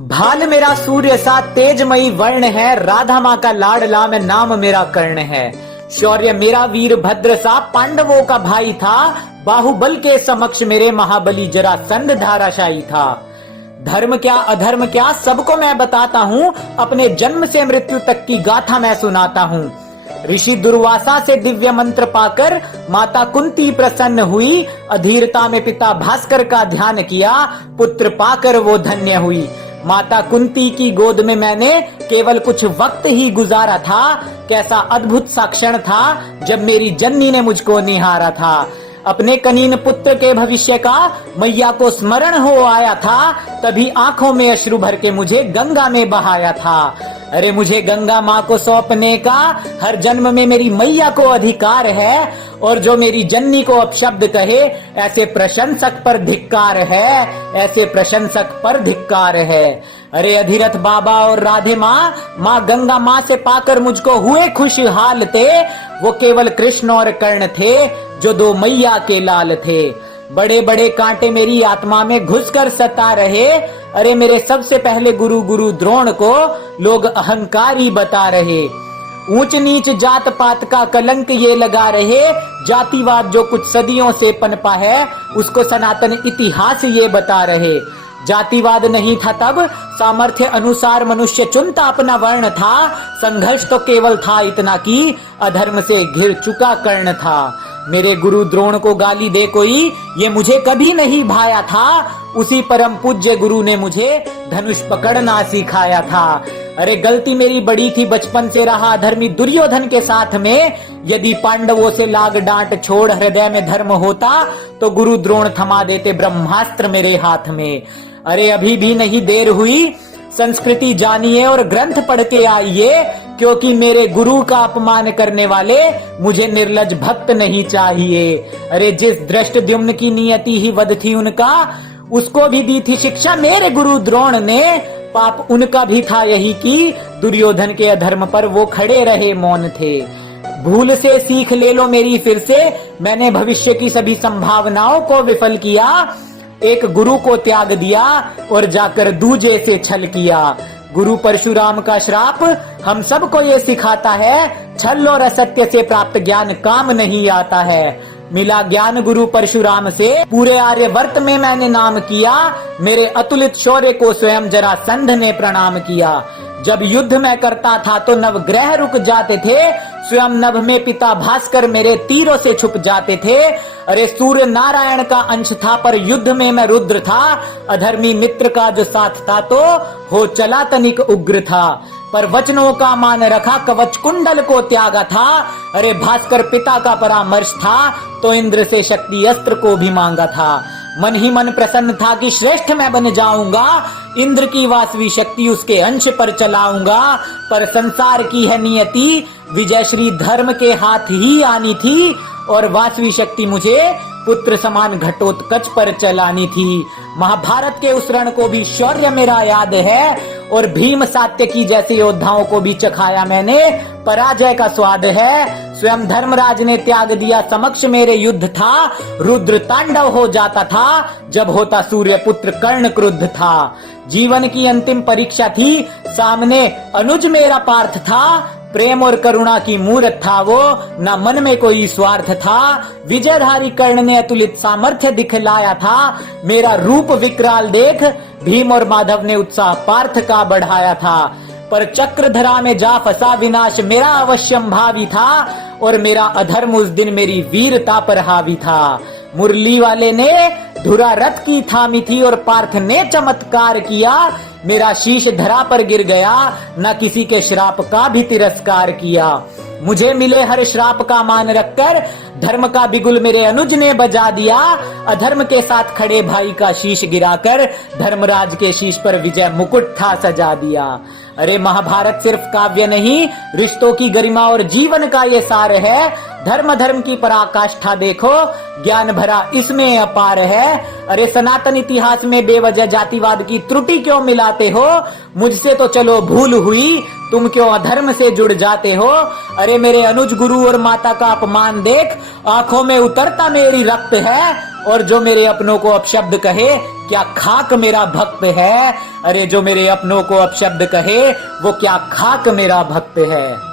भाल मेरा सूर्य सा तेजमयी वर्ण है, राधा माँ का लाडला में नाम मेरा कर्ण है। शौर्य मेरा वीर भद्र सा पांडवों का भाई था, बाहुबल के समक्ष मेरे महाबली जरासंध धाराशायी था। धर्म क्या अधर्म क्या सबको मैं बताता हूँ, अपने जन्म से मृत्यु तक की गाथा मैं सुनाता हूँ। ऋषि दुर्वासा से दिव्य मंत्र पाकर माता कुंती प्रसन्न हुई, अधीरता में पिता भास्कर का ध्यान किया, पुत्र पाकर वो धन्य हुई। माता कुंती की गोद में मैंने केवल कुछ वक्त ही गुजारा था, कैसा अद्भुत सा क्षण था जब मेरी जननी ने मुझको निहारा था। अपने कनीन पुत्र के भविष्य का मैया को स्मरण हो आया था, तभी आंखों में अश्रु भर के मुझे गंगा में बहाया था। अरे मुझे गंगा माँ को सौंपने का हर जन्म में मेरी मैया को अधिकार है, और जो मेरी जननी को अपशब्द कहे ऐसे प्रशंसक पर धिक्कार है, ऐसे प्रशंसक पर धिक्कार है। अरे अधिरथ बाबा और राधे माँ, माँ गंगा माँ से पाकर मुझको हुए खुशहाल थे। वो केवल कृष्ण और कर्ण थे जो दो मैया के लाल थे। बड़े बड़े कांटे मेरी आत्मा में घुसकर सता रहे। अरे मेरे सबसे पहले गुरु द्रोण को लोग अहंकारी बता रहे। ऊंच नीच जात पात का कलंक ये लगा रहे, जातिवाद जो कुछ सदियों से पनपा है उसको सनातन इतिहास ये बता रहे। जातिवाद नहीं था तब, सामर्थ्य अनुसार मनुष्य चुनता अपना वर्ण था। संघर्ष तो केवल था इतना कि अधर्म से घिर चुका कर्ण था। मेरे गुरु द्रोण को गाली दे कोई, ये मुझे कभी नहीं भाया था। उसी परम पूज्य गुरु ने मुझे धनुष पकड़ना सिखाया था। अरे गलती मेरी बड़ी थी, बचपन से रहा धर्मी दुर्योधन के साथ में। यदि पांडवों से लाग डांट छोड़ हृदय में धर्म होता, तो गुरु द्रोण थमा देते ब्रह्मास्त्र मेरे हाथ में। अरे अभी भी नहीं देर हुई, संस्कृति जानिए और ग्रंथ पढ़ के आइए, क्योंकि मेरे गुरु का अपमान करने वाले मुझे निर्लज भक्त नहीं चाहिए। अरे जिस दृष्टद्युम्न की नियति ही वध थी उनका, उसको भी दी थी शिक्षा मेरे गुरु द्रोण ने। पाप उनका भी था यही कि दुर्योधन के अधर्म पर वो खड़े रहे मौन थे। भूल से सीख ले लो मेरी फिर से, मैंने भविष्य की सभी संभावनाओं को विफल किया। एक गुरु को त्याग दिया और जाकर दूजे से छल किया। गुरु परशुराम का श्राप हम सबको ये सिखाता है, छल और असत्य से प्राप्त ज्ञान काम नहीं आता है। मिला ज्ञान गुरु परशुराम से, पूरे आर्यवर्त में मैंने नाम किया। मेरे अतुलित शौर्य को स्वयं जरासंध ने प्रणाम किया। जब युद्ध में करता था तो नवग्रह रुक जाते थे, स्वयं नभ में पिता भास्कर मेरे तीरों से छुप जाते थे। अरे सूर्य नारायण का अंश था पर युद्ध में मैं रुद्र था। अधर्मी मित्र का जो साथ था तो हो चला तनिक उग्र था, पर वचनों का मान रखा, कवच कुंडल को त्यागा था। अरे भास्कर पिता का परामर्श था तो इंद्र से शक्ति अस्त्र को भी मांगा था। मन ही मन प्रसन्न था कि श्रेष्ठ मैं बन जाऊंगा, इंद्र की वासवी शक्ति उसके अंश पर चलाऊंगा। पर संसार की है नियति, विजय श्री धर्म के हाथ ही आनी थी, और वासवी शक्ति मुझे पुत्र समान घटोत्कच पर चलानी थी। महाभारत के उस रण को भी शौर्य मेरा याद है, और भीम सात्यकी जैसे योद्धाओं को भी चखाया मैंने, पराजय का स्वाद है। स्वयं धर्मराज ने त्याग दिया, समक्ष मेरे युद्ध था। रुद्र तांडव हो जाता था जब होता सूर्य पुत्र कर्ण क्रुद्ध था। जीवन की अंतिम परीक्षा थी, सामने अनुज मेरा पार्थ था। प्रेम और करुणा की मूर्त था वो, न मन में कोई स्वार्थ था। विजयधारी कर्ण ने अतुलित सामर्थ्य दिखलाया था। मेरा रूप विकराल देख भीम और माधव ने उत्साह पार्थ का बढ़ाया था। पर चक्रधरा में जा फंसा विनाश मेरा अवश्यम भावी था, और मेरा अधर्म उस दिन मेरी वीरता पर हावी था। मुरली वाले ने धुरा रथ की थामी थी और पार्थ ने चमत्कार किया। मेरा शीश धरा पर गिर गया, न किसी के श्राप का भी तिरस्कार किया। मुझे मिले हर श्राप का मान रखकर धर्म का बिगुल मेरे अनुज ने बजा दिया। अधर्म के साथ खड़े भाई का शीश गिराकर धर्मराज के शीश पर विजय मुकुट था सजा दिया। अरे महाभारत सिर्फ काव्य नहीं, रिश्तों की गरिमा और जीवन का ये सार है। धर्म धर्म की पराकाष्ठा देखो, ज्ञान भरा इसमें अपार है। अरे सनातन इतिहास में बेवजह जातिवाद की त्रुटि क्यों मिलाते हो? मुझसे तो चलो भूल हुई, तुम क्यों अधर्म से जुड़ जाते हो? अरे मेरे अनुज गुरु और माता का अपमान देख, आंखों में उतरता मेरी रक्त है। और जो मेरे अपनों को अपशब्द कहे क्या खाक मेरा भक्त है। अरे जो मेरे अपनों को अपशब्द कहे वो क्या खाक मेरा भक्त है।